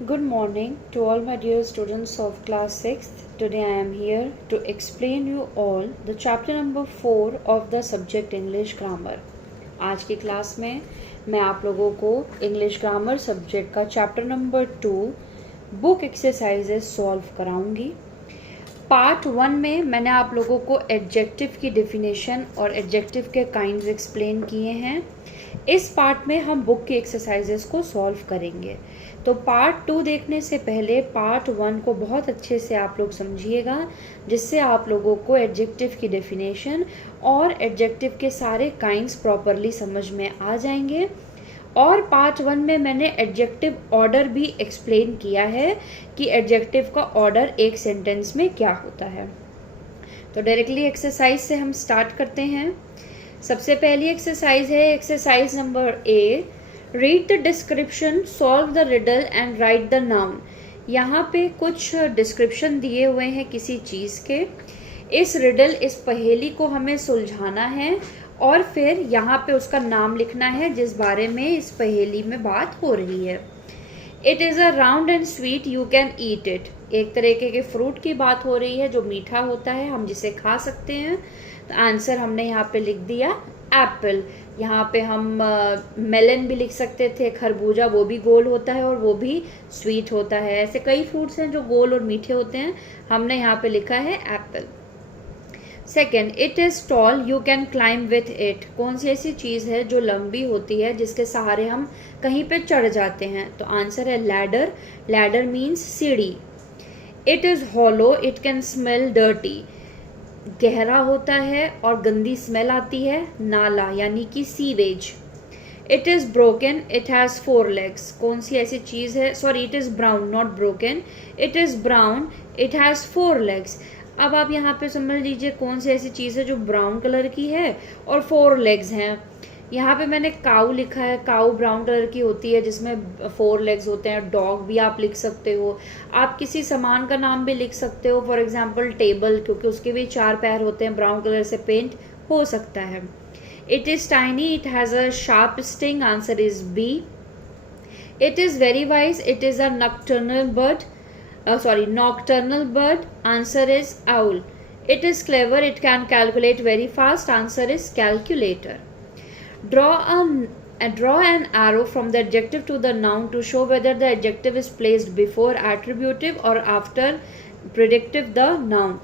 Good morning to all my dear students of class 6th. Today I am here to explain you all the chapter number 4 of the subject English Grammar. आज की class में मैं आप लोगों को English grammar subject का chapter number 2 book exercises solve कराऊंगी। Part 1 में मैंने आप लोगों को एडजेक्टिव की डेफिनेशन और एडजेक्टिव के काइंड्स एक्सप्लेन किए हैं। इस पार्ट में हम बुक की एक्सरसाइजेस को सॉल्व करेंगे। तो पार्ट 2 देखने से पहले पार्ट 1 को बहुत अच्छे से आप लोग समझिएगा, जिससे आप लोगों को एडजेक्टिव की डेफिनेशन और एडजेक्टिव के सारे काइंड्स प्रॉपरली समझ में आ जाएंगे। और पार्ट 1 में मैंने एडजेक्टिव ऑर्डर भी एक्सप्लेन किया है कि एडजेक्टिव का ऑर्डर एक सेंटेंस में क्या होता है। तो डायरेक्टली एक्सरसाइज से हम स्टार्ट करते हैं। सबसे पहली एक्सरसाइज है exercise number A, read the description, solve the riddle and right the noun. यहाँ पे कुछ डिस्क्रिप्शन दिए हुए हैं किसी चीज़ के। इस रिडल, इस पहेली को हमें सुलझाना है और फिर यहाँ पे उसका नाम लिखना है जिस बारे में इस पहेली में बात हो रही है। It is a round and sweet, you can eat it. एक तरीके के फ्रूट की बात हो रही है जो मीठा होता है, हम जिसे खा सकते हैं। तो आंसर हमने यहाँ पे लिख दिया एप्पल। यहाँ पे हम मेलन भी लिख सकते थे, खरबूजा, वो भी गोल होता है और वो भी स्वीट होता है। ऐसे कई फ्रूट्स हैं जो गोल और मीठे होते हैं, हमने यहाँ पे लिखा है apple. Second, it is tall, you can climb with it. कौन सी ऐसी चीज़ है जो लंबी होती है जिसके सहारे हम कहीं पे चढ़ जाते हैं? तो आंसर है लैडर। लैडर मीन्स सीढ़ी। It is hollow, it can smell dirty. गहरा होता है और गंदी स्मेल आती है, नाला यानी कि sewage. It is broken, it has 4 legs। कौन सी ऐसी चीज़ है? Sorry, it is brown, not broken. It is brown, it has 4 legs। अब आप यहाँ पे समझ लीजिए कौन सी ऐसी चीज़ है जो ब्राउन कलर की है और 4 legs हैं। यहाँ पे मैंने काऊ लिखा है। काऊ ब्राउन कलर की होती है जिसमें 4 legs होते हैं। डॉग भी आप लिख सकते हो। आप किसी सामान का नाम भी लिख सकते हो, फॉर एग्जांपल टेबल, क्योंकि उसके भी 4 पैर होते हैं, ब्राउन कलर से पेंट हो सकता है। It is tiny, it has a sharp sting. Answer is bee. It is very wise, it is a nocturnal bird. Nocturnal bird. Answer is owl. It is clever, it can calculate very fast. Answer is calculator. Draw an arrow from the adjective to the noun to show whether the adjective is placed before attributive or after predictive the noun.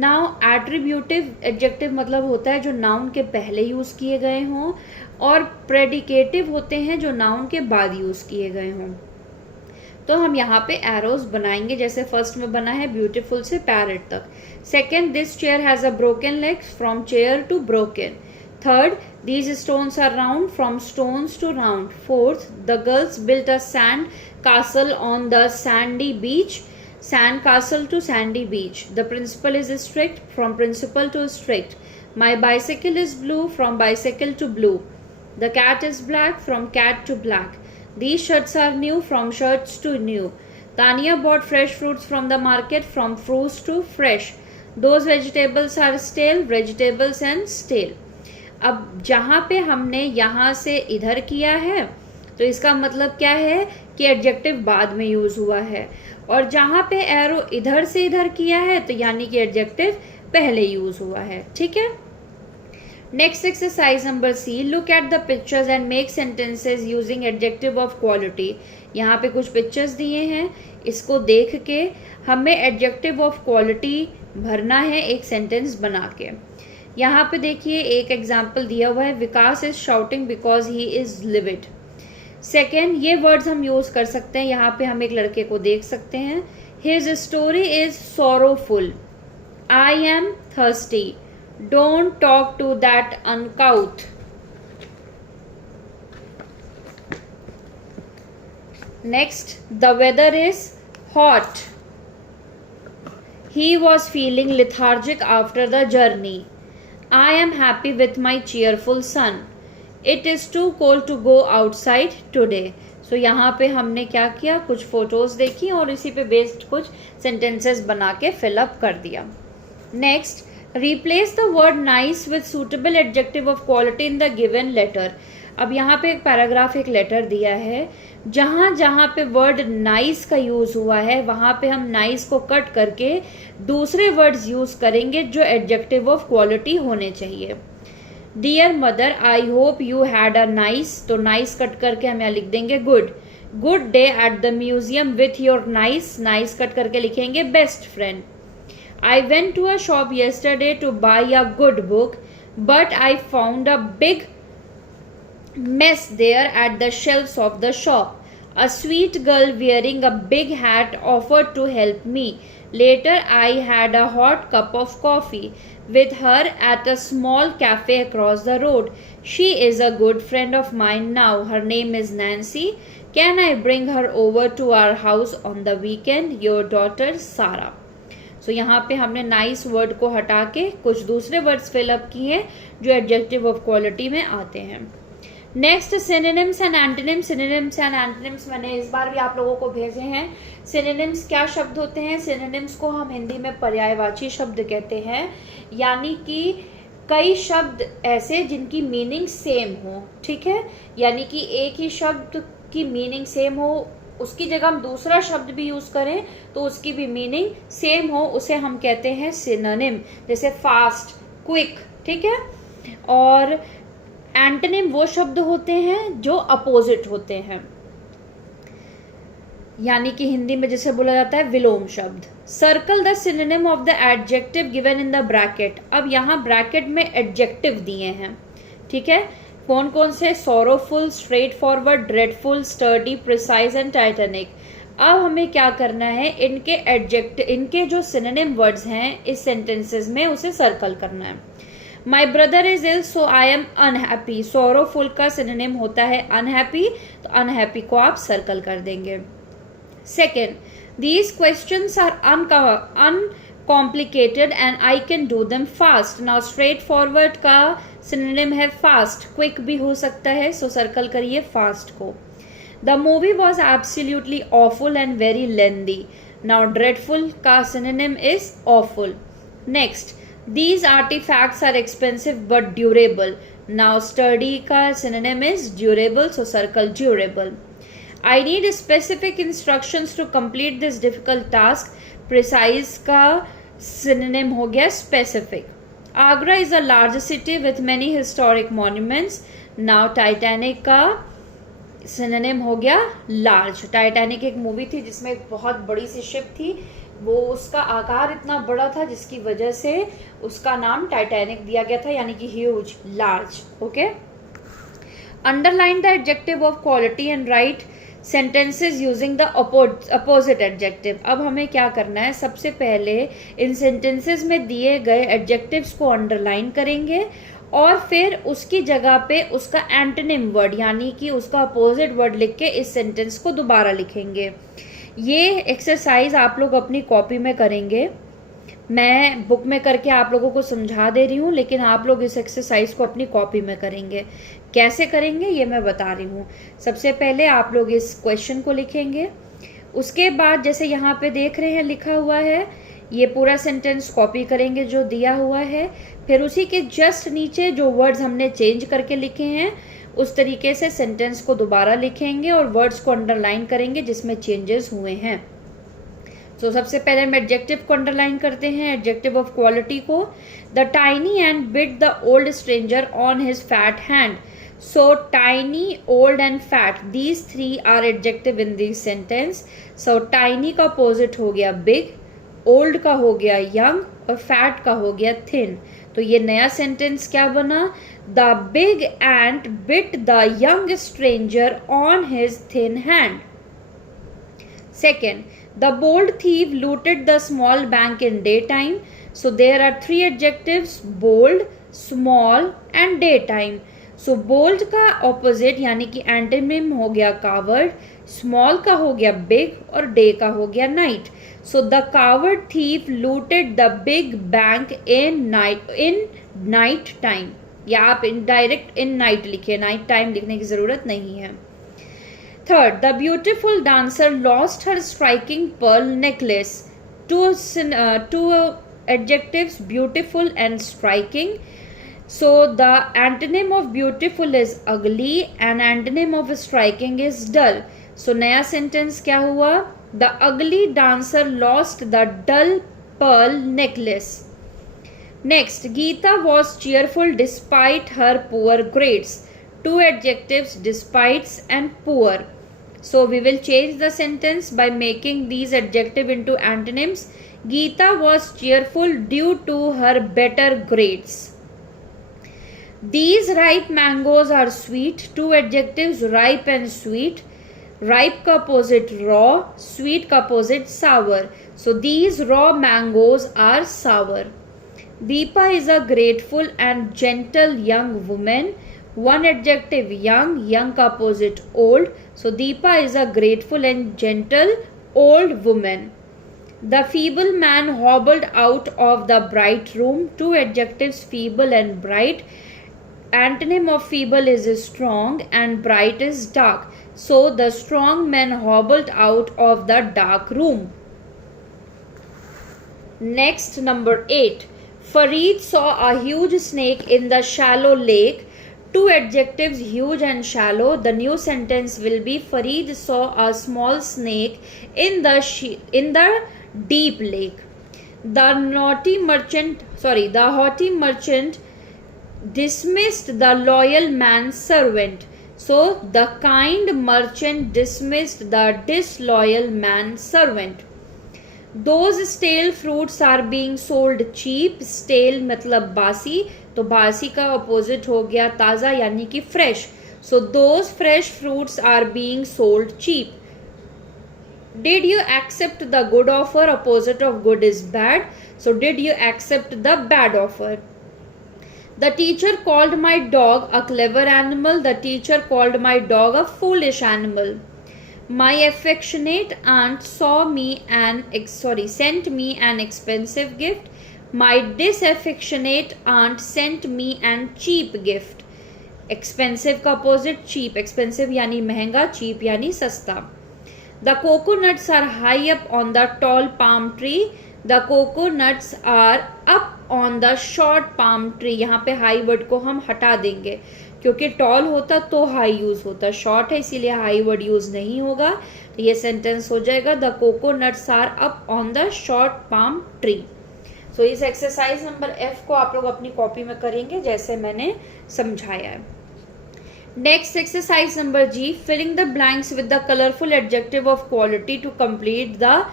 Now attributive adjective मतलब होता है जो noun के पहले use किए गए हों, और predicative होते हैं जो noun के बाद यूज़ किए गए हों। तो हम यहाँ पे एरोज बनाएंगे, जैसे फर्स्ट में बना है ब्यूटीफुल से पैरेट तक। Second, this chair has a broken legs, from chair to broken. Third, these stones are round, from stones to round. Fourth, the girls built a sand castle on the sandy beach. Sand castle to sandy beach. The principal is strict, from principal to strict. My bicycle is blue, from bicycle to blue. The cat is black, from cat to black. These shirts are new, from shirts to new. Tanya bought fresh fruits from the market, from fruits to fresh. Those vegetables are stale, vegetables and stale. अब जहाँ पे हमने यहाँ से इधर किया है तो इसका मतलब क्या है कि एडजेक्टिव बाद में यूज़ हुआ है, और जहाँ पे एरो इधर से इधर किया है तो यानी कि एडजेक्टिव पहले यूज़ हुआ है। ठीक है। Next exercise number C, look at the pictures and make sentences using adjective of quality. यहाँ पे कुछ पिक्चर्स दिए हैं, इसको देख के हमें एडजेक्टिव ऑफ क्वालिटी भरना है एक सेंटेंस बना के। यहाँ पे देखिए एक एग्जाम्पल दिया हुआ है, Vikas is shouting because he is livid. Second, ये वर्ड्स हम यूज कर सकते हैं। यहाँ पे हम एक लड़के को देख सकते हैं, his story is sorrowful. I am thirsty, don't talk to that uncouth. Next, the weather is hot, he was feeling lethargic after the journey. I am happy with my cheerful son. It is too cold to go outside today. So यहाँ पे हमने क्या किया, कुछ photos देखी और इसी पे बेस्ड कुछ सेंटेंसेस बना के फिलअप कर दिया। Next, replace the word nice with suitable adjective of quality in the given letter. अब यहाँ पे एक पैराग्राफ, एक लेटर दिया है, जहाँ जहाँ पे वर्ड नाइस का यूज़ हुआ है वहाँ पे हम नाइस को कट करके दूसरे वर्ड्स यूज़ करेंगे जो एडजेक्टिव ऑफ क्वालिटी होने चाहिए। Dear mother, I hope you had a nice, तो नाइस कट करके हम यहाँ लिख देंगे good. Good day at the museum with your nice, nice cut करके लिखेंगे best friend. I went to a shop yesterday to buy a good book, but I found a big mess there at the shelves of the shop. A sweet girl wearing a big hat offered to help me. Later, I had a hot cup of coffee with her at a small cafe across the road. She is a good friend of mine now. Her name is Nancy. Can I bring her over to our house on the weekend? Your daughter, Sarah. सो यहाँ पे हमने nice word को हटा के कुछ दूसरे words fill up किए जो एडजेक्टिव ऑफ क्वालिटी में आते हैं। Next synonyms and antonyms. Synonyms and antonyms मैंने इस बार भी आप लोगों को भेजे हैं। सिनोनिम्स क्या शब्द होते हैं? सिनोनिम्स को हम हिंदी में पर्यायवाची शब्द कहते हैं, यानी कि कई शब्द ऐसे जिनकी मीनिंग सेम हो, ठीक है, यानी कि एक ही शब्द की मीनिंग सेम हो, उसकी जगह हम दूसरा शब्द भी यूज करें तो उसकी भी मीनिंग सेम हो, उसे हम कहते हैं सिनोनिम। जैसे फास्ट, क्विक, ठीक है। और एंटोनिम वो शब्द होते हैं जो अपोजिट होते हैं, यानी कि हिंदी में जैसे बोला जाता है विलोम शब्द। Circle the synonym of the adjective given in the bracket. अब यहाँ ब्रैकेट में एडजेक्टिव दिए हैं, ठीक है, कौन कौन से? Sorrowful, straight forward, dreadful, sturdy, precise and Titanic. अब हमें क्या करना है, इनके जो सिनोनिम वर्ड्स हैं इस सेंटेंसेस में उसे सर्कल करना है। My brother is ill so I am unhappy. Sorrowful का सिनोनिम होता है अनहैप्पी, तो अनहैप्पी को आप सर्कल कर देंगे। Second, these questions are uncomplicated and I can do them fast. Now straightforward का synonym है fast, quick भी हो सकता है, so circle करिए fast को। The movie was absolutely awful and very lengthy. Now dreadful का synonym is awful. Next, these artifacts are expensive but durable. Now sturdy का synonym is durable, so circle durable. I need specific instructions to complete this difficult task. Precise का synonym हो गया specific. Agra is a large city with many historic monuments. Now Titanic का synonym हो गया large. Titanic एक movie थी जिसमें एक बहुत बड़ी सी शिप थी, वो उसका आकार इतना बड़ा था जिसकी वजह से उसका नाम टाइटैनिक दिया गया था, यानी कि huge, large. Okay, underline the adjective of quality and right sentences using the opposite adjective. अब हमें क्या करना है, सबसे पहले इन सेंटेंसेज में दिए गए एडजेक्टिव्स को अंडरलाइन करेंगे और फिर उसकी जगह पे उसका एंटोनिम वर्ड यानी कि उसका अपोजिट वर्ड लिख के इस सेंटेंस को दोबारा लिखेंगे। ये एक्सरसाइज आप लोग अपनी कॉपी में करेंगे, मैं बुक में करके आप लोगों को समझा दे रही हूँ, लेकिन आप लोग इस एक्सरसाइज को अपनी कॉपी में करेंगे। कैसे करेंगे ये मैं बता रही हूँ। सबसे पहले आप लोग इस क्वेश्चन को लिखेंगे, उसके बाद जैसे यहाँ पे देख रहे हैं लिखा हुआ है, ये पूरा सेंटेंस कॉपी करेंगे जो दिया हुआ है, फिर उसी के जस्ट नीचे जो वर्ड्स हमने चेंज करके लिखे हैं उस तरीके से सेंटेंस को दोबारा लिखेंगे और वर्ड्स को अंडरलाइन करेंगे जिसमें चेंजेस हुए हैं। तो सबसे पहले हम एडजेक्टिव को अंडरलाइन करते हैं, एडजेक्टिव ऑफ क्वालिटी को। The tiny ant bit the old stranger on his fat hand. So tiny, old and fat, these three are adjective in this sentence. So tiny का अपोजिट हो गया big, old का हो गया young और fat का हो गया थिन। तो ये नया सेंटेंस क्या बना, the big ant bit the young stranger on his thin hand. Second, the bold thief looted the small bank in daytime. So there are three adjectives: bold, small and daytime. So bold का opposite यानी कि antonym हो गया coward, small का हो गया big और day का हो गया night. So the coward thief looted the big bank in night time. या आप indirect in night लिखिए, night time लिखने की जरूरत नहीं है। Third, the beautiful dancer lost her striking pearl necklace. Two adjectives, beautiful and striking. So the antonym of beautiful is ugly and antonym of striking is dull. So नया sentence क्या हुआ? The ugly dancer lost the dull pearl necklace. Next, Geeta was cheerful despite her poor grades. Two adjectives, despite and poor. So we will change the sentence by making these adjectives into antonyms. Geeta was cheerful due to her better grades. These ripe mangoes are sweet. Two adjectives, ripe and sweet. Ripe का opposite raw, sweet का opposite sour. So these raw mangoes are sour. Deepa is a grateful and gentle young woman. One adjective, young, young का opposite old. So Deepa is a grateful and gentle old woman. The feeble man hobbled out of the bright room. Two adjectives, feeble and bright. Antonym of feeble is strong and bright is dark. So the strong man hobbled out of the dark room. Next, number 8. Farid saw a huge snake in the shallow lake. Two adjectives, huge and shallow. The new sentence will be Farid saw a small snake in the deep lake. The haughty merchant dismissed the loyal man's servant. So the kind merchant dismissed the disloyal man's servant. Those stale fruits are being sold cheap. Stale मतलब बासी, तो बासी का opposite हो गया ताज़ा यानी कि fresh. So those fresh fruits are being sold cheap. Did you accept the good offer? Opposite of good is bad. So did you accept the bad offer? The teacher called my dog a clever animal. The teacher called my dog a foolish animal. My affectionate aunt sent me an expensive gift. My disaffectionate aunt sent me an cheap gift. Expensive का opposite cheap. Expensive यानी महंगा, cheap यानी सस्ता. The coconuts are high up on the tall palm tree. The coconuts are up on the short palm tree. यहाँ पे high word को हम हटा देंगे क्योंकि टॉल होता तो हाई यूज होता, शॉर्ट है इसीलिए हाई वर्ड यूज नहीं होगा. तो ये सेंटेंस हो जाएगा the coconuts are up on the short palm tree. So इस एक्सरसाइज नंबर एफ को आप लोग अपनी कॉपी में करेंगे जैसे मैंने समझाया है. Next exercise number G, filling the blanks with the colourful adjective of quality to complete the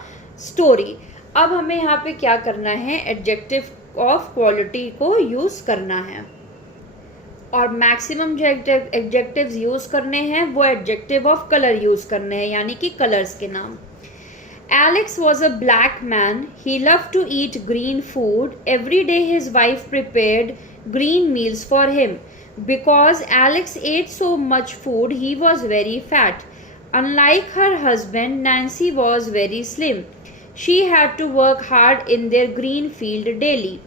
story. अब हमें यहाँ पे क्या करना है, एडजेक्टिव ऑफ क्वालिटी को यूज करना है और मैक्सिमम जो एडजेक्टिव्स यूज करने हैं वो एडजेक्टिव ऑफ कलर यूज करने हैं यानी कि कलर्स के नाम. Alex was a black man. He loved to eat green food. Every day his wife prepared green meals for him. Because Alex ate so much food, he was very fat. Unlike her husband, Nancy was very slim. She had to work hard in their green field daily.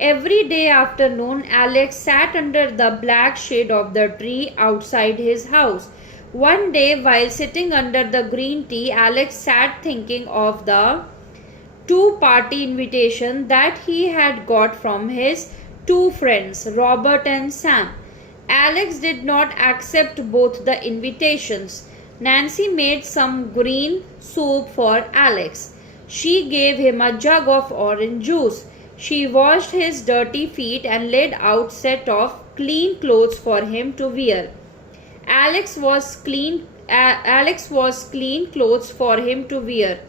Every day afternoon, Alex sat under the black shade of the tree outside his house. One day, while sitting under the green tree, Alex sat thinking of the two-party invitation that he had got from his two friends, Robert and Sam. Alex did not accept both the invitations. Nancy made some green soup for Alex. She gave him a jug of orange juice. She washed his dirty feet and laid out a set of clean clothes for him to wear. Alex was clean clothes for him to wear.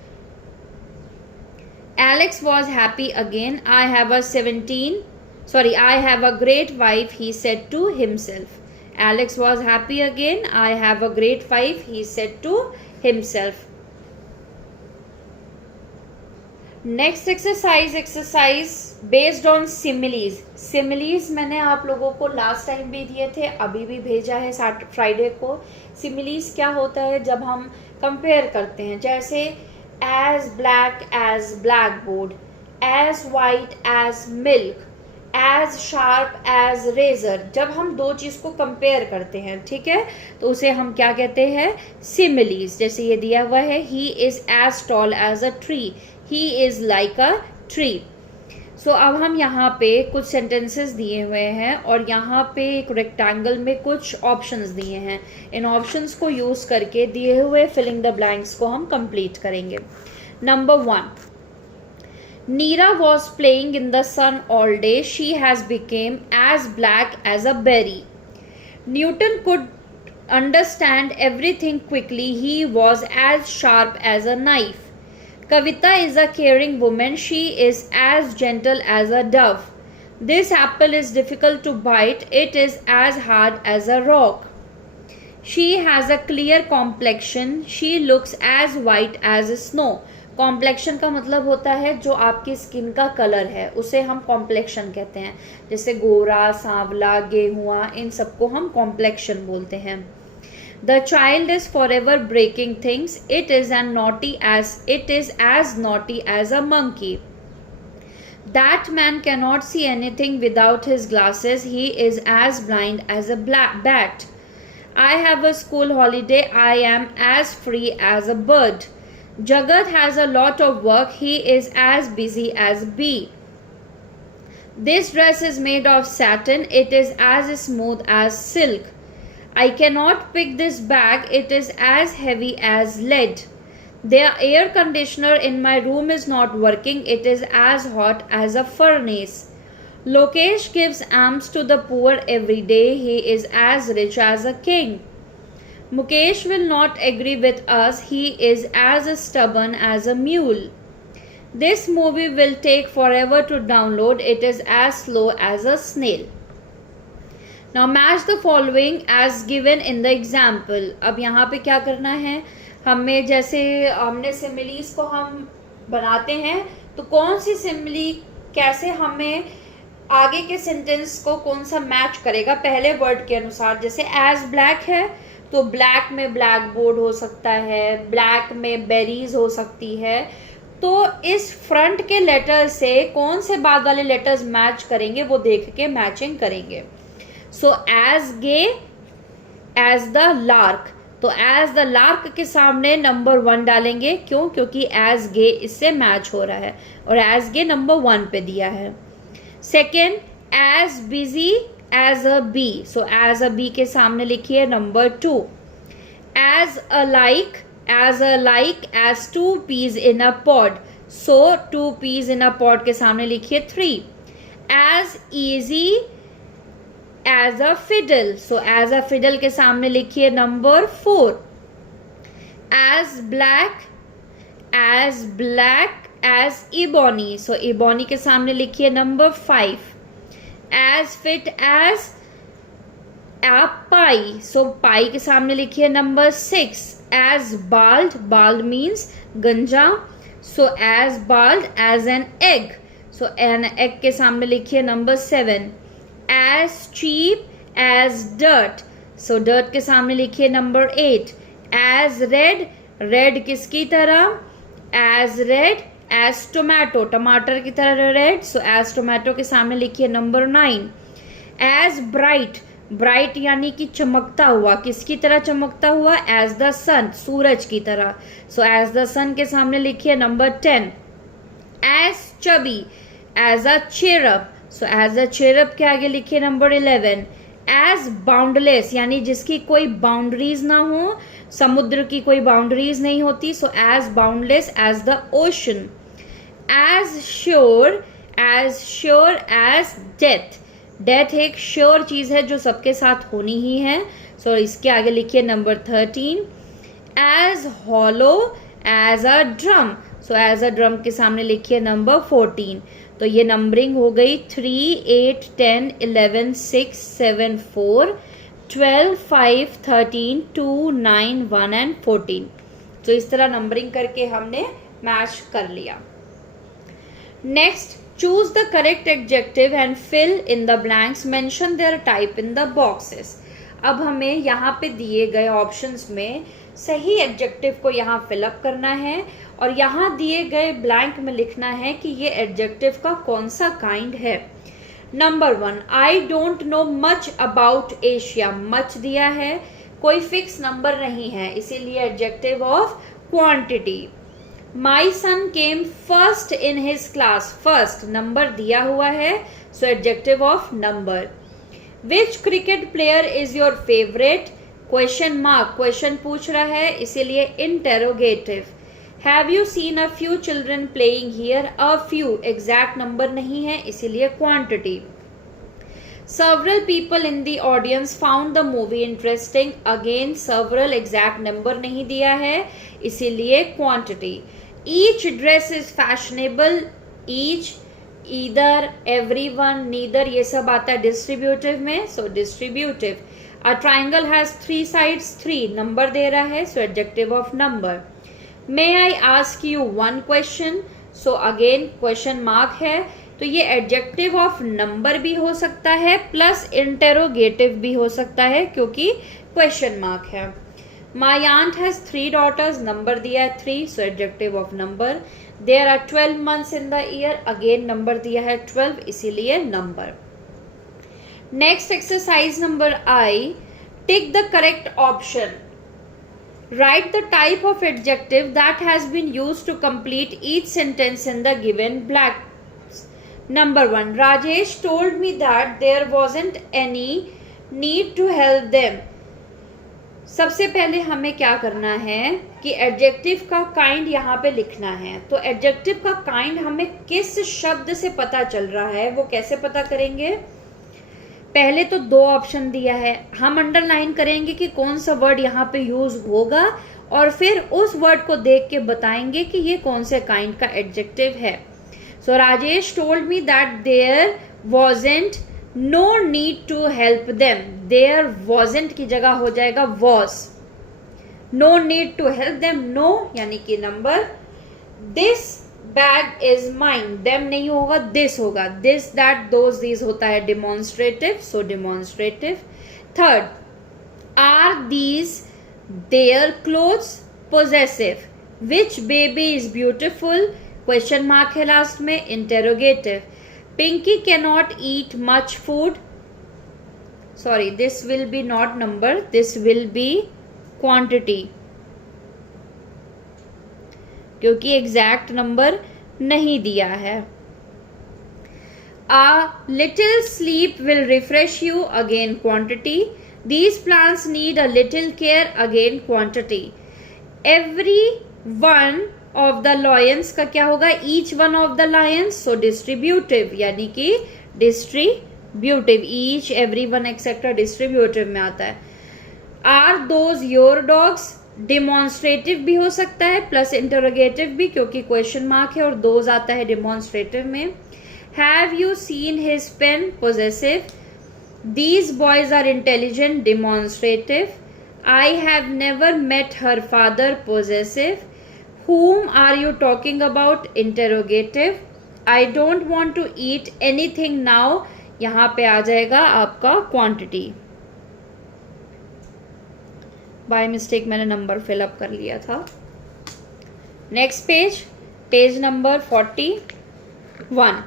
Alex was happy again. I have a great wife, he said to himself. Alex was happy again. I have a great wife, he said to himself. Next exercise based on similes. Similes मैंने आप लोगों को last time भी दिए थे, अभी भी भेजा है फ्राइडे को. सिमिलीज क्या होता है, जब हम कंपेयर करते हैं, जैसे as black as blackboard, as white as milk, as sharp as razor. जब हम दो चीज को कंपेयर करते हैं, ठीक है, तो उसे हम क्या कहते हैं, सिमिलीज. जैसे ये दिया हुआ है, he is as tall as a tree, he is like a tree. अब हम यहाँ पे कुछ सेंटेंसेस दिए हुए हैं और यहाँ पे एक रेक्टेंगल में कुछ ऑप्शंस दिए हैं. इन ऑप्शंस को यूज़ करके दिए हुए फिलिंग द ब्लैंक्स को हम कंप्लीट करेंगे. Number 1, Neera was playing in the sun all day. She has become as black as a berry. Newton could understand everything quickly. He was as sharp as a knife. Kavita is a caring woman. She is as gentle as a dove. This apple is difficult to bite. It is as hard as a rock. She has a clear complexion. She looks as white as snow. Complexion का मतलब होता है जो आपकी skin का colour है, उसे हम कॉम्प्लेक्शन कहते हैं. जैसे गोरा, सांवला, गेहुआ, इन सबको हम कॉम्प्लेक्शन बोलते हैं. The child is forever breaking things. It is as naughty as a monkey. That man cannot see anything without his glasses. He is as blind as a bat. I have a school holiday. I am as free as a bird. Jagat has a lot of work. He is as busy as a bee. This dress is made of satin. It is as smooth as silk. I cannot pick this bag. It is as heavy as lead. The air conditioner in my room is not working. It is as hot as a furnace. Lokesh gives alms to the poor every day. He is as rich as a king. Mukesh will not agree with us. He is as stubborn as a mule. This movie will take forever to download. It is as slow as a snail. Now match the following as given in the example. अब यहाँ पे क्या करना है, हमें जैसे हमने similes को हम बनाते हैं तो कौन सी सिमिली कैसे हमें आगे के सेंटेंस को कौन सा मैच करेगा पहले वर्ड के अनुसार. जैसे एज ब्लैक है तो ब्लैक में ब्लैक बोर्ड हो सकता है, ब्लैक में बेरीज हो सकती है. तो इस फ्रंट के लेटर से कौन से बाद वाले लेटर्स मैच करेंगे वो देख के मैचिंग करेंगे. So as gay, as the lark. तो एज द लार्क के सामने नंबर 1 डालेंगे. क्यों? क्योंकि एज गे इससे मैच हो रहा है और एज गे नंबर 1 पे दिया है. Second, as busy as a bee. So as a bee के सामने लिखिए number 2. as as 2 peas in a pod. So 2 peas in a pod के सामने लिखिए 3. as easy as a fiddle. So as a fiddle के सामने लिखिए number 4. as black as ebony. So ebony के सामने लिखिए number 5. as fit as a pie. So pie के सामने लिखिए नंबर 6. as bald means गंजा. So as bald as an egg. So an egg के सामने लिखिए number 7. as cheap as dirt. So dirt के सामने लिखिए नंबर 8. as red किसकी तरह? as red as tomato, टमाटर की तरह रेड. सो as टोमेटो के सामने लिखिए नंबर 9. as bright यानी कि चमकता हुआ. किसकी तरह चमकता हुआ? as the sun, सूरज की तरह. सो as the sun के सामने लिखिए number 10. as chubby as a cherub. So as a cherub के आगे लिखिए नंबर 11. as boundless यानी जिसकी कोई बाउंड्रीज ना हो, समुद्र की कोई बाउंड्रीज नहीं होती. सो as boundless as the ocean. as sure as death. Death एक श्योर चीज है जो सबके साथ होनी ही है. सो इसके आगे लिखिए number 13. as hollow as a drum. So as a drum के सामने लिखिए नंबर 14. तो ये नंबरिंग हो गई 3, 8, 10, 11, 6, 7, 4, 12, 5, 13, 2, 9, 1 and 14. तो इस तरह नंबरिंग करके हमने मैच कर लिया. Next, choose the correct adjective and fill in the blanks. Mention their type in the boxes. अब हमें यहाँ पे दिए गए ऑप्शंस में सही एडजेक्टिव को यहाँ फिलअप करना है और यहाँ दिए गए ब्लैंक में लिखना है कि ये एडजेक्टिव का कौन सा काइंड है. Number 1, I don't know much about Asia. Much दिया है, कोई फिक्स नंबर नहीं है, इसीलिए adjective of quantity. My son came first in his class, first number दिया हुआ है, so adjective of number. Which cricket player is your favourite, question mark, question पूछ रहा है इसीलिए interrogative. Have you seen a few children playing here, a few exact number नहीं है इसीलिए quantity. Several people in the audience found the movie interesting, again several exact number नहीं दिया है इसीलिए quantity। Each dress is fashionable, each, either, everyone, neither ये सब आता है distributive में, so distributive। A triangle has 3 sides, 3 number दे रहा है, so adjective of number। May I ask you one question, so again question mark है, तो ये एडजेक्टिव ऑफ नंबर भी हो सकता है प्लस इंटेरोगेटिव भी हो सकता है क्योंकि क्वेश्चन मार्क है। My aunt has 3 daughters, number दिया है 3, so adjective of number. There are 12 months in the year, again number दिया है 12 इसीलिए number. Next exercise number I, tick the correct option. Write the type of adjective that has been used to complete each sentence in the given blank. Number 1, Rajesh told me that there wasn't any need to help them। सबसे पहले हमें क्या करना है कि adjective का kind यहाँ पे लिखना है। तो एडजेक्टिव का काइंड हमें किस शब्द से पता चल रहा है वो कैसे पता करेंगे। पहले तो 2 ऑप्शन दिया है, हम अंडरलाइन करेंगे कि कौन सा वर्ड यहाँ पे यूज होगा और फिर उस वर्ड को देख के बताएंगे कि ये कौन से काइंड का एडजेक्टिव है। So Rajesh told me that there wasn't no need to help them। There wasn't की जगह हो जाएगा was। No need to help them, no यानी कि number. This bag is mine, them नहीं होगा this होगा। This, that, those, these होता है demonstrative, so demonstrative। Third, are these their clothes, possessive। Which baby is beautiful, question mark है last में, interrogative. Pinky can not eat much food, sorry this will be not number, this will be quantity क्योंकि exact number नहीं दिया है। A little sleep will refresh you, again quantity। These plants need a little care, again quantity। Every one of the lions का क्या होगा, each one of the lions, so distributive यानी कि distributive, each, every one etcetera distributive में आता है। Are those your dogs, demonstrative भी हो सकता है प्लस इंटरोगेटिव भी क्योंकि क्वेश्चन मार्क है और दोज आता है डिमॉन्स्ट्रेटिव में। Have you seen his pen, possessive. These boys are intelligent, demonstrative. I have never met her father, possessive. Whom are you talking about, interrogative। I don't want to eat anything now, यहाँ पे आ जाएगा आपका quantity। By mistake मैंने number fill up कर लिया था। Next page, page number 41।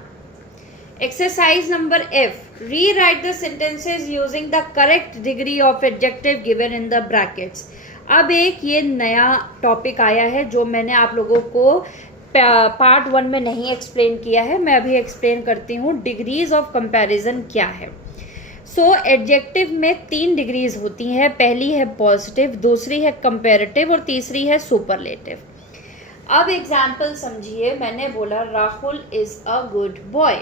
Exercise number F, rewrite the sentences using the correct degree of adjective given in the brackets. अब एक ये नया टॉपिक आया है जो मैंने आप लोगों को पार्ट 1 में नहीं एक्सप्लेन किया है, मैं अभी एक्सप्लेन करती हूँ डिग्रीज ऑफ कंपैरिजन क्या है। सो एडजेक्टिव में 3 डिग्रीज होती हैं, पहली है पॉजिटिव, दूसरी है कंपैरेटिव और तीसरी है सुपरलेटिव। अब एग्जाम्पल समझिए, मैंने बोला Rahul is a good boy,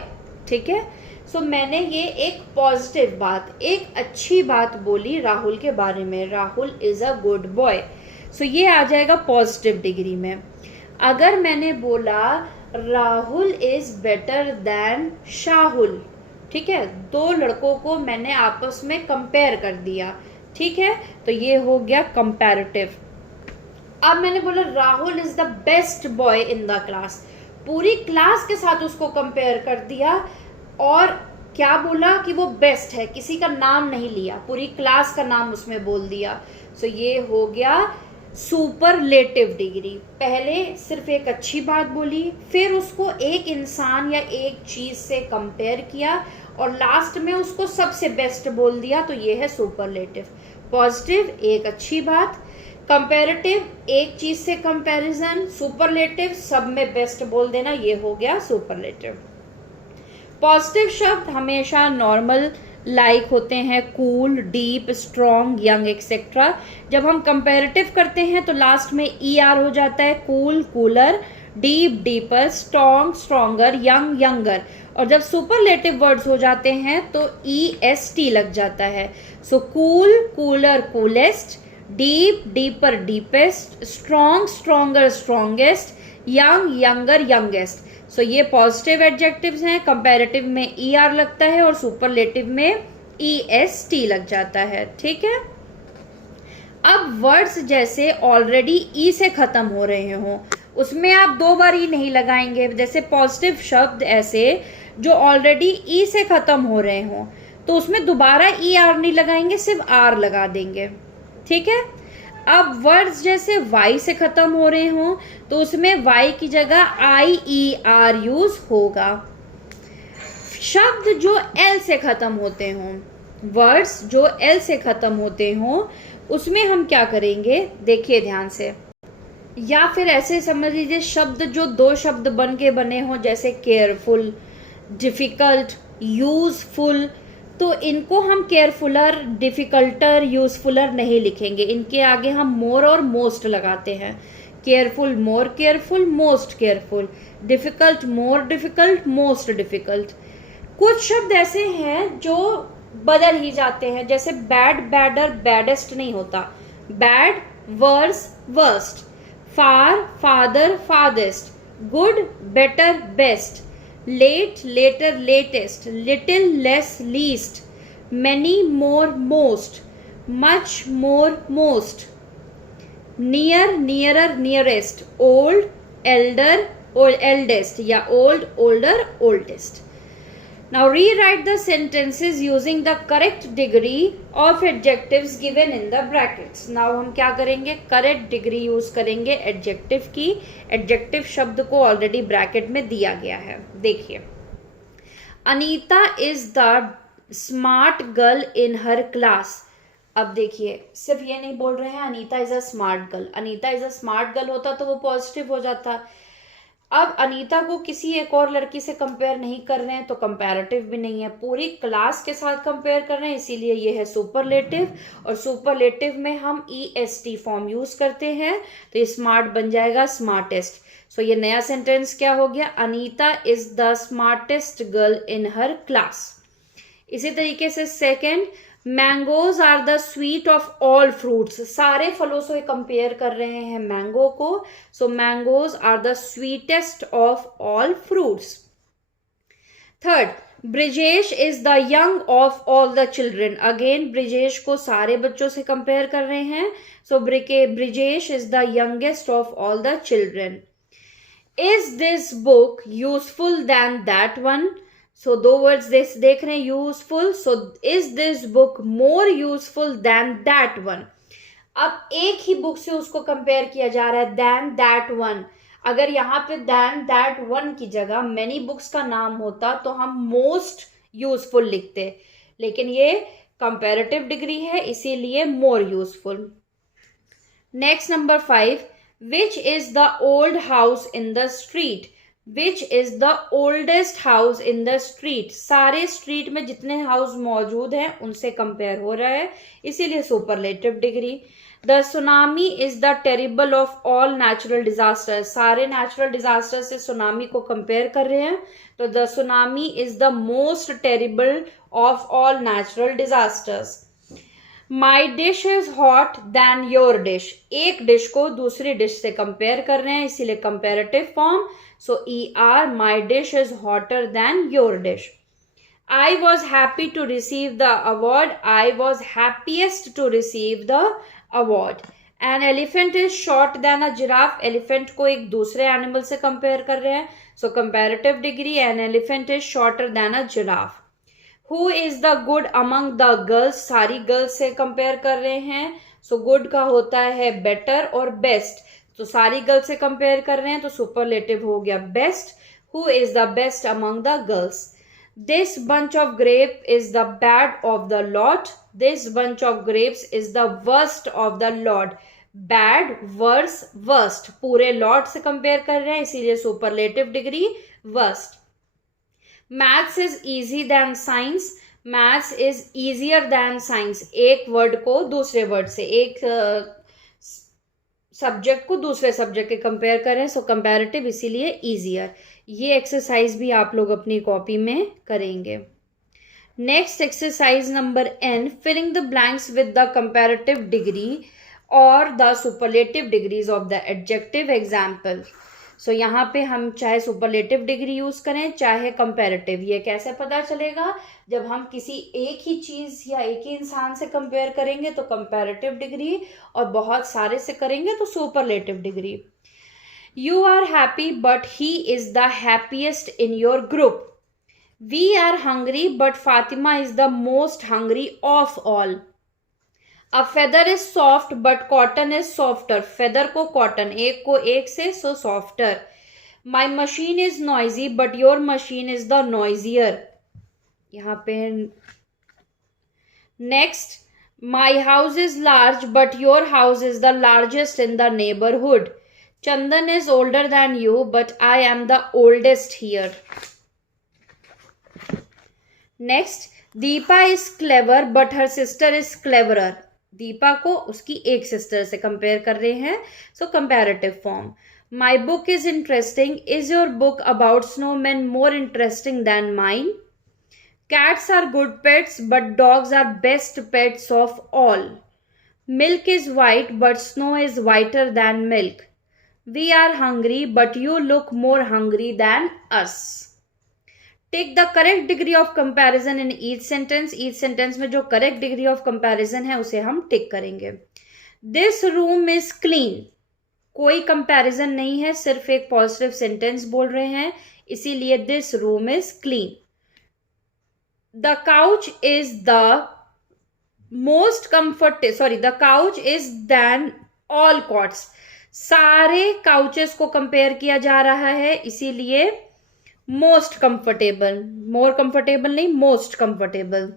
ठीक है। सो मैंने ये एक पॉजिटिव बात, एक अच्छी बात बोली राहुल के बारे में, Rahul is a good boy, so ये आ जाएगा पॉजिटिव डिग्री में। अगर मैंने बोला Rahul is better than Shahul, ठीक है, 2 लड़कों को मैंने आपस में कंपेयर कर दिया, ठीक है, तो ये हो गया कंपैरेटिव। अब मैंने बोला Rahul is the best boy in the class, पूरी क्लास के साथ उसको कंपेयर कर दिया और क्या बोला कि वो बेस्ट है, किसी का नाम नहीं लिया, पूरी क्लास का नाम उसमें बोल दिया। सो ये हो गया सुपरलेटिव डिग्री। पहले सिर्फ एक अच्छी बात बोली, फिर उसको एक इंसान या एक चीज से कंपेयर किया और लास्ट में उसको सबसे बेस्ट बोल दिया, तो ये है सुपरलेटिव। पॉजिटिव एक अच्छी बात, कंपैरेटिव एक चीज से कंपैरिजन, सुपरलेटिव सब में बेस्ट बोल देना, ये हो गया सुपरलेटिव। पॉजिटिव शब्द हमेशा नॉर्मल लाइक होते हैं, cool, deep, strong, young etcetera. जब हम कंपैरेटिव करते हैं तो लास्ट में ER हो जाता है, cool, cooler, deep, deeper, strong, stronger, young, younger. और जब सुपरलेटिव वर्ड्स हो जाते हैं तो EST लग जाता है। So cool, cooler, coolest, deep, deeper, deepest, strong, stronger, strongest, young, younger, youngest. So ये पॉजिटिव एडजेक्टिव्स हैं। कंपैरेटिव में ER लगता है और सुपरलेटिव में EST लग जाता है। ठीक है। अब वर्ड्स जैसे ऑलरेडी E से खत्म हो रहे हों उसमें आप 2 बार ही नहीं लगाएंगे। जैसे पॉजिटिव शब्द ऐसे जो ऑलरेडी E से खत्म हो रहे हों तो उसमें दोबारा ER नहीं लगाएंगे, सिर्फ R लगा देंगे। ठीक है। अब वर्ड्स जैसे Y से खत्म हो रहे हों तो उसमें Y की जगह IER यूज होगा। शब्द जो L से खत्म होते हों, वर्ड्स जो L से खत्म होते हों उसमें हम क्या करेंगे, देखिए ध्यान से। या फिर ऐसे समझ लीजिए शब्द जो 2 शब्द बन के बने हों, जैसे केयरफुल, डिफिकल्ट, यूजफुल, तो इनको हम केयरफुलर, डिफिकल्टर, यूजफुलर नहीं लिखेंगे। इनके आगे हम मोर और मोस्ट लगाते हैं। Careful, more careful, most careful, difficult, more difficult, most difficult. कुछ शब्द ऐसे हैं जो बदल ही जाते हैं, जैसे बैड, बैडर, बैडेस्ट नहीं होता, bad, worse, worst, far, farther, farthest, good, better, best, late, later, latest, little, less, least, many, more, most, much, more, most, near, nearer, nearest, old, elder, or eldest, या old, older, oldest. Now rewrite the sentences using the correct degree of adjectives given in the brackets. Now हम क्या करेंगे, correct degree use करेंगे adjective की। Adjective शब्द को already bracket में दिया गया है। देखिए, Anita is the smart girl in her class. अब देखिए, सिर्फ ये नहीं बोल रहे हैं Anita is a smart girl. Anita is a smart girl होता तो वो पॉजिटिव हो जाता। अब अनीता को किसी एक और लड़की से कंपेयर नहीं कर रहे हैं तो कंपैरेटिव भी नहीं है, पूरी क्लास के साथ कंपेयर कर रहे हैं, इसीलिए ये है सुपरलेटिव। और सुपरलेटिव में हम EST फॉर्म यूज करते हैं तो ये स्मार्ट बन जाएगा स्मार्टेस्ट। सो ये नया सेंटेंस क्या हो गया, Anita is the smartest girl in her class. इसी तरीके से second, mangoes are the sweet of all fruits. सारे फलों से कंपेयर कर रहे हैं मैंगो को, so mangoes are the sweetest of all fruits. Third, Brijesh is the young of all the children. Again Brijesh को सारे बच्चों से कंपेयर कर रहे हैं, so Brijesh is the youngest of all the children. Is this book useful than that one. So 2 words देख रहे हैं, useful. So is this book more useful than that one. अब एक ही बुक से उसको कंपेयर किया जा रहा है, देन दैट वन। अगर यहाँ पे देन दैट वन की जगह मेनी बुक्स का नाम होता तो हम मोस्ट यूजफुल लिखते, लेकिन ये कंपैरेटिव डिग्री है इसीलिए more useful. Next number 5, which is the old house in the street. Which is the oldest house in the street. सारे स्ट्रीट में जितने हाउस मौजूद हैं उनसे कंपेयर हो रहा है, इसीलिए superlative degree. The tsunami is the terrible of all natural disaster. सारे नेचुरल डिजास्टर से सुनामी को कंपेयर कर रहे हैं तो the tsunami is the most terrible of all natural disasters. My dish is hot than your dish. एक dish को दूसरी डिश से कंपेयर कर रहे हैं इसीलिए comparative form, so ER, my dish is hotter than your dish. I was happy to receive the award. I was happiest to receive the award. An elephant is short than a giraffe. Elephant को एक दूसरे animal से compare कर रहे हैं, so comparative degree, an elephant is shorter than a giraffe. Who is the good among the girls? सारी girls से compare कर रहे हैं, so good का होता है better और best. तो सारी गर्ल्स से कंपेयर कर रहे हैं तो सुपरलेटिव हो गया best. Who is the best among the girls? This bunch of grape is the bad of the lot. This bunch of grapes is the worst of the lot. Bad, worse, worst, पूरे lot से compare कर रहे हैं इसीलिए superlative degree worst. Maths is easy than science, maths is easier than science, एक word को दूसरे word से, एक सब्जेक्ट को दूसरे सब्जेक्ट के कंपेयर करें, सो कंपैरेटिव इसीलिए इजियर। ये एक्सरसाइज भी आप लोग अपनी कॉपी में करेंगे। Next exercise number n, filling the blanks with the comparative degree और the superlative degrees of the adjective example. So यहाँ पे हम चाहे सुपरलेटिव डिग्री यूज करें चाहे कंपैरेटिव, ये कैसे पता चलेगा? जब हम किसी एक ही चीज या एक ही इंसान से कंपेयर करेंगे तो कंपैरेटिव डिग्री, और बहुत सारे से करेंगे तो superlative degree. You are happy but he is the happiest in your group. We are hungry but Fatima is the most hungry of all. A feather is soft but cotton is softer, feather को cotton, एक को एक से, so softer. My machine is noisy but your machine is the noisier, यहाँ पे। Next, my house is large but your house is the largest in the neighbourhood. Chandan is older than you but I am the oldest here. Next, Deepa is clever but her sister is cleverer, Deepa को उसकी एक sister से compare कर रहे हैं, so comparative form. My book is interesting, is your book about snowman more interesting than mine. Cats are good pets, but dogs are best pets of all. Milk is white, but snow is whiter than milk. We are hungry, but you look more hungry than us. Take the correct degree of comparison in each sentence. Each sentence में जो correct degree of comparison है उसे हम टिक करेंगे। This room is clean. कोई comparison नहीं है, सिर्फ एक positive sentence बोल रहे हैं, इसीलिए this room is clean. The couch is the most the couch is than all cots. सारे couches को कंपेयर किया जा रहा है इसीलिए most comfortable, more comfortable नहीं, most comfortable.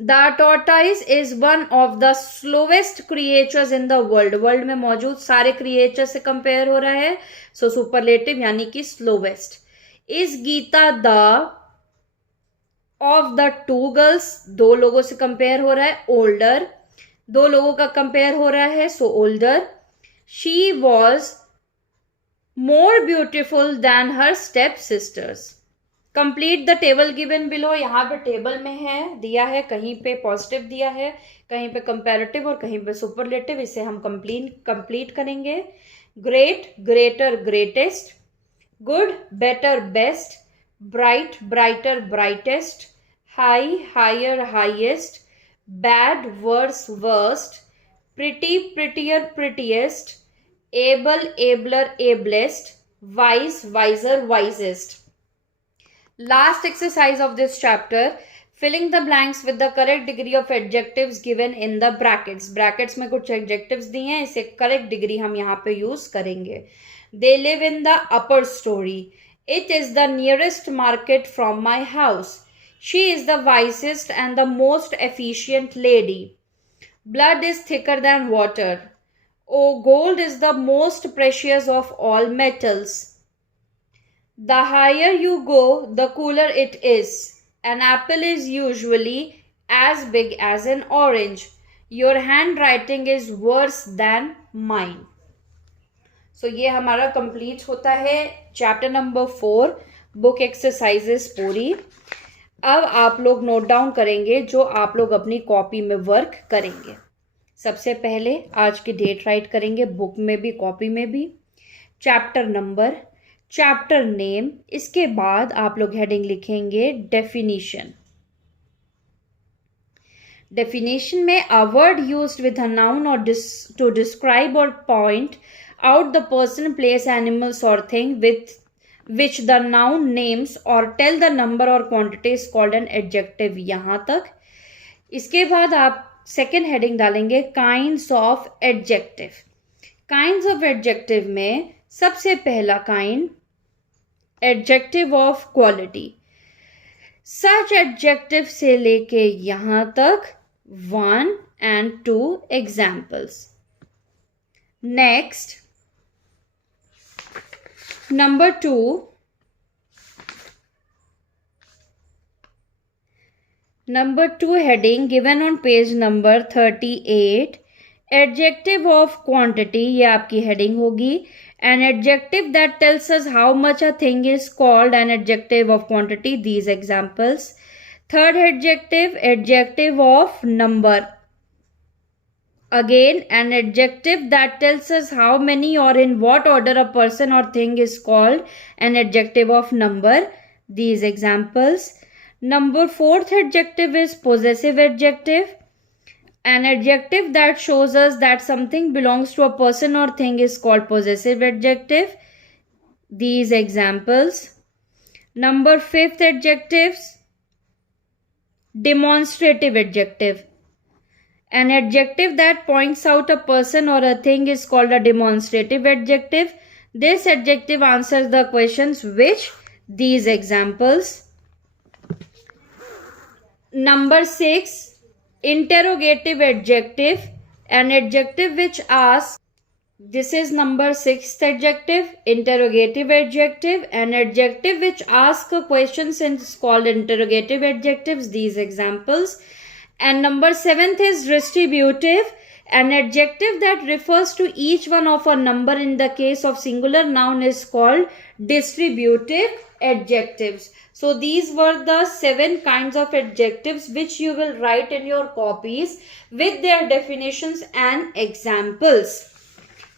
The tortoise is one of the slowest creatures in the world. World में मौजूद सारे क्रिएचर से कंपेयर हो रहा है, सो सुपरलेटिव यानी कि slowest. Is Gita the of the two girls, दो लोगों से कंपेयर हो रहा है, ओल्डर, दो लोगों का कंपेयर हो रहा है, so older. She was more beautiful than her step sisters. Complete the table given below, यहाँ पे टेबल में है दिया है, कहीं पे पॉजिटिव दिया है, कहीं पे कंपैरेटिव और कहीं पे सुपरलेटिव, इसे हम कंप्लीट करेंगे। Great, greater, greatest. Good, better, best. bright, brighter, brightest। high, higher, highest। bad, worse, worst। pretty, prettier, prettiest। able, abler, ablest। wise, wiser, wisest। Last exercise of this chapter, filling the blanks with the correct degree of adjectives given in the brackets। brackets में कुछ adjectives दिए हैं, इसे correct degree हम यहाँ पे use करेंगे। They live in the upper story। It is the nearest market from my house। She is the wisest and the most efficient lady। Blood is thicker than water। Oh, gold is the most precious of all metals। The higher you go, the cooler it is। An apple is usually as big as an orange। Your handwriting is worse than mine। सो ये हमारा complete होता है chapter number 4, book exercises पूरी। अब आप लोग note down करेंगे जो आप लोग अपनी कॉपी में वर्क करेंगे। सबसे पहले आज की डेट राइट करेंगे, बुक में भी कॉपी में भी, चैप्टर नंबर, चैप्टर नेम, इसके बाद आप लोग हेडिंग लिखेंगे डेफिनेशन। डेफिनेशन में a word used with a noun और टू डिस्क्राइब और point out the person, place, animals or thing with which the noun names or tell the number or quantity is called an adjective। यहाँ तक। इसके बाद आप second heading डालेंगे kinds of adjective. Kinds of adjective में सबसे पहला kind adjective of quality. Such adjective से लेके यहाँ तक 1 and 2 examples. Next number 2, heading given on page number 38, adjective of quantity, ये आपकी heading होगी. An adjective that tells us how much a thing is called an adjective of quantity. These examples. Third adjective, adjective of number. Again, an adjective that tells us how many or in what order a person or thing is called an adjective of number. These examples. Number 4th adjective is possessive adjective. An adjective that shows us that something belongs to a person or thing is called possessive adjective. These examples. Number 5th adjectives, demonstrative adjective. An adjective that points out a person or a thing is called a demonstrative adjective. This adjective answers the questions which. These examples. Number 6, interrogative adjective. An adjective which asks. This is number 6th adjective, interrogative adjective. An adjective which asks a question is called interrogative adjectives. These examples. And number 7th is distributive. An adjective that refers to each one of a number in the case of singular noun is called distributive adjectives. So these were the 7 kinds of adjectives which you will write in your copies with their definitions and examples.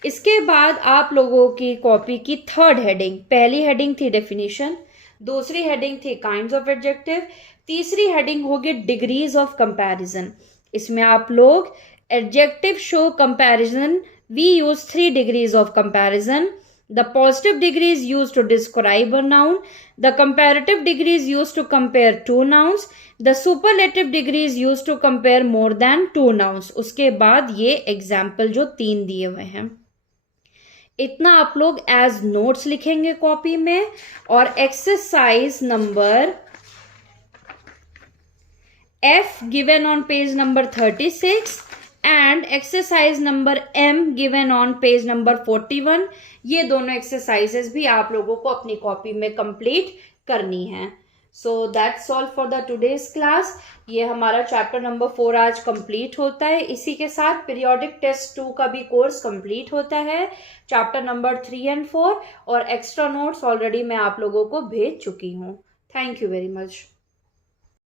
इसके बाद आप लोगों की copy की third heading, पहली heading थी definition, दूसरी heading थी काइंड्स ऑफ एडजेक्टिव, तीसरी हेडिंग होगी डिग्रीज ऑफ कंपैरिजन. इसमें आप लोग adjective show comparison, we use 3 degrees of comparison. The positive degree is used to describe a noun. The comparative degree is used to compare 2 nouns. The superlative degree is used to compare more than 2 nouns. उसके बाद ये example जो 3 दिए हुए हैं, इतना आप लोग एज नोट्स लिखेंगे कॉपी में. और exercise number F given on page number 36 and exercise number M given on page number 41, ये दोनों एक्सरसाइजेस भी आप लोगों को अपनी कॉपी में कंप्लीट करनी है. So that's all for the today's class. ये हमारा चैप्टर नंबर 4 आज कंप्लीट होता है. इसी के साथ पीरियोडिक टेस्ट 2 का भी कोर्स कंप्लीट होता है, चैप्टर नंबर 3 एंड 4. और एक्स्ट्रा नोट्स ऑलरेडी मैं आप लोगों को भेज चुकी हूँ. Thank you very much.